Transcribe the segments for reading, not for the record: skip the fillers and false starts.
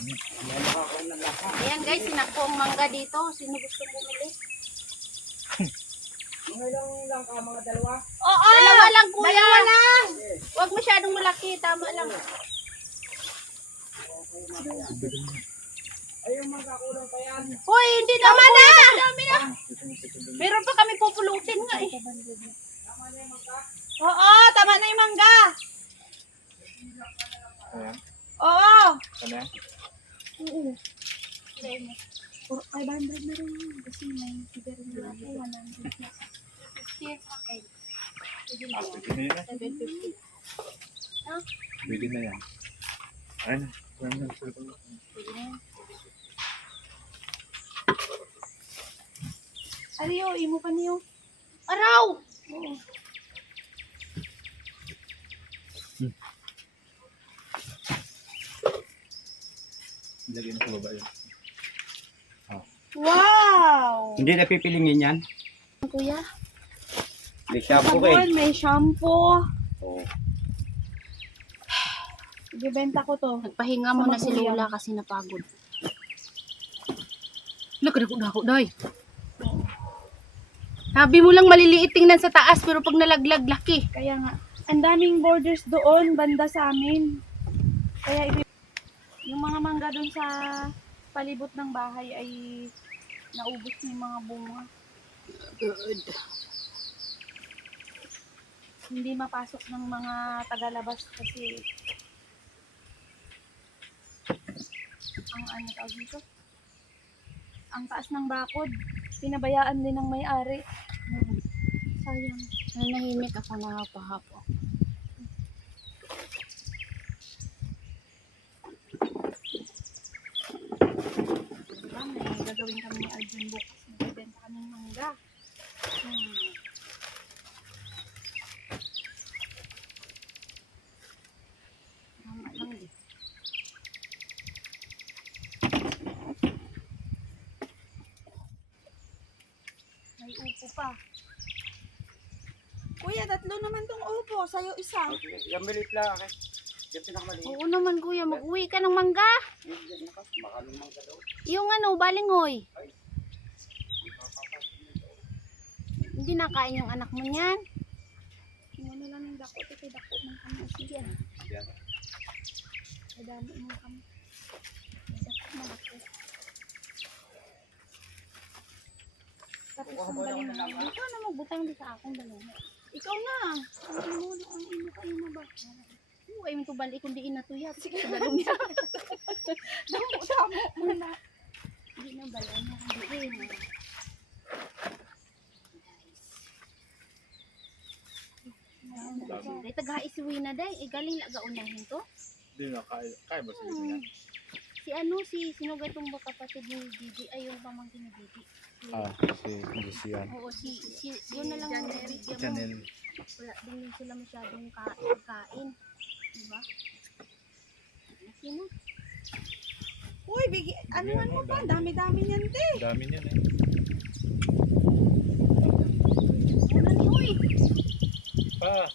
Dami. Ayan guys, sinakpo ang mangga dito. Sino gusto bumili? Mga ilang lang ka, mga dalawa? Oo! Dalawa lang kuya! Dalawa lang! Huwag masyadong malaki, tama lang. Ay, yung mga kakulang pa yan. Hoy, hindi na! Tama na! Dami na! Meron pa kami pupulutin nga eh. Tama na yung mga. Oo, tama na yung mangga. Ayan. Oo. Ano yan? Oo. 500 na rin yun. Kasi may siguro na ako 100 na. 50 sa akin. Pwede na yan. Pwede na yan. 750. Ha? Pwede na yan. Ayun. Pwede na yan. Ariyo, imo ka niyo. Araw! Oo. Ilagay mo sa baba yun. Wow! Hindi na pipilingin yan. Kuya, May shampoo kayo. sabon, may shampoo. Oo. Ibebenta ko to. Nagpahinga muna si Lola kasi napagod. Nakadako na ako, Day. Sabi mo lang maliliit tingnan sa taas pero pag nalaglag, laki. Kaya nga. Ang daming borders doon, banda sa amin. Kaya yung mga mangga doon sa palibot ng bahay ay naubos ng mga bunga. Good. Hindi mapasok ng mga tagalabas kasi ang ano tawag dito? Ang taas ng bakod. Pinabayaan din ng may-ari. Sayang. Nanahimik ako na pahapo. Diba? May gagawin kami ni Arjun bukas. Magbibenta kami ng mangga. Tama lang din. May upo pa. Kuya, 3 naman tong upo. Sa'yo isa. Yung maliit lang. Okay. Yung pinakamaliit. Oo naman kuya, mag-uwi ka ng mangga. Makalumang ka daw. Yung ano, balingoy. Hindi nakain yung anak mo niyan. Ano na lang yung dako. Ito dako ng kami. Sige. Madami mo kami. Dako malaki. Tapos yung balingoy. Ikaw na magbutang din sa akong balingoy. Ikaw na. Ang ino na. Ang ino kayo na ba? Ay, mo to balik kundi inatuyat. Sige, dalong niya. Damo muna. Hindi na bala niya. Hindi na. Day taga-isuwi na day. Galing laga unahin to. Hindi na. Kaya ba sila yan? Si ano, sino gatong ba kapatid ni Didi? Ay, yung pamangkin ni Didi. Si yan. Oo, yun na lang ang bibigyan mo. Chanel. Wala din sila masyadong kain. Diba? Sino? Uy, anuhan mo pa? Dami-dami niyan, te. Dami niyan eh. Ano ni, uy? Pa.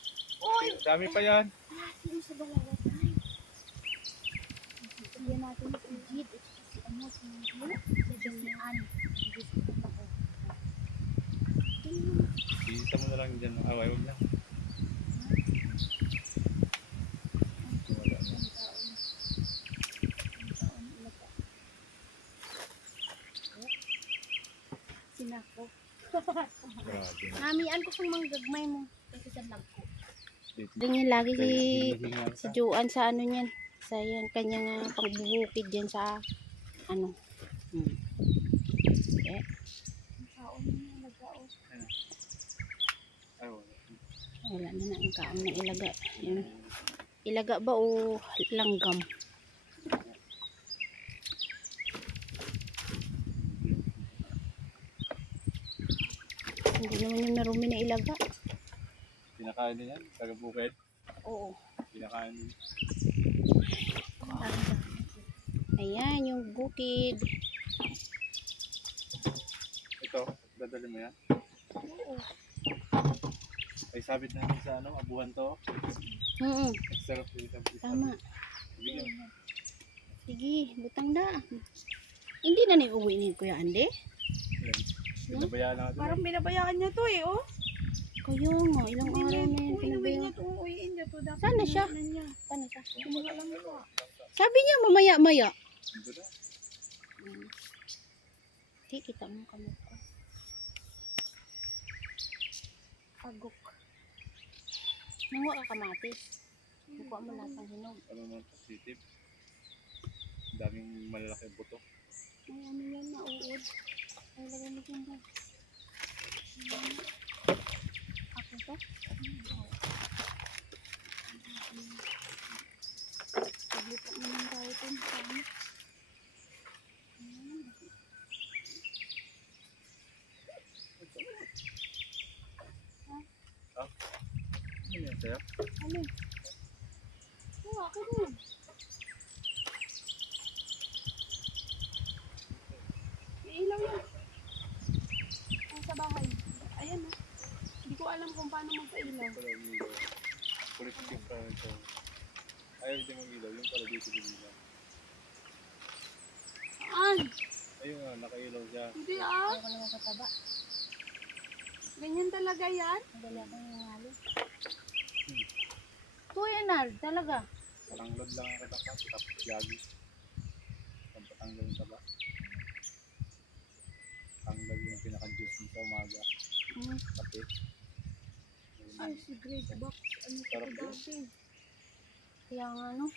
Uy! Dami pa yan. Sino sa dalawa tayo? Sabihan natin si Jid at si ano, si Jessian. Isa mo na lang dyan. Away, huwag na. Sinako. Grabe. Namian ko kung manggagmay mo. Kasi sa lag ko. Dito. Tingin lagi Hinga si Joan sa ano niyan. Sa yan, kanyang pagbubukid yan sa ano. Eh. Ang kaon niya, nagkaon. Ay, wala. Wala na na ang kaon na ilaga. Yan. Ilaga ba o langgam? Hindi naman yung narumi na ilaga. Pinakain din yan. Tagabukid. Oo. Pinakain din. Ayan, yung bukid. Ito. Dadali mo yan. Oo. Ay, sabit natin sa ano. Abuhan to. Mm. Sarap din. Tama. Sige. Sige. Sige, butang da. Hindi na ni-uwi ni Kuya Ande. Yan. Pinabayaan lang ito. Parang binabayaan niya to eh, oh. Kaya nga, ilang araw na yun pinabayaan. Uuwiin niya to. Dapat Sana siya? inuwi niya. Sana siya? Hindi ko alam ko. Sabi niya mamaya-maya. Ito na. Di, kita mo kamot ko. Pagok. Nanguha ka kamatis. Nakuha mo lahat ng hinog. Ano naman positive. Daming malalaki buto. Ay, ano yan, nauod. Ay, lagay mo dyan ba? Ako to? Paglipat naman tayo dun. Saan? Ano yan sa'yo? Ano? Oo, ako din. May ilaw yan. Ang sa bahay. Ayan oh. Hindi ko alam kung paano magpa-ilaw. Pala yung ilaw. Politic pa ito. Ayaw din ang ilaw. Yung pala dito yung ilaw. Saan? Ayun nga, nakailaw siya. Hindi ah. Ako naman kataba. Ganyan talaga yan. Madali akong nangyali. Kuya Nard, talaga. Patanglad lang ang katapat. Tapos yagi. Pampatanggal yung taba. Tanggal yung pinaka-juice sa umaga. Hmm. Kape. Ay, si Greg Box. Ano Sarap ko yun. dati? Kaya nga no.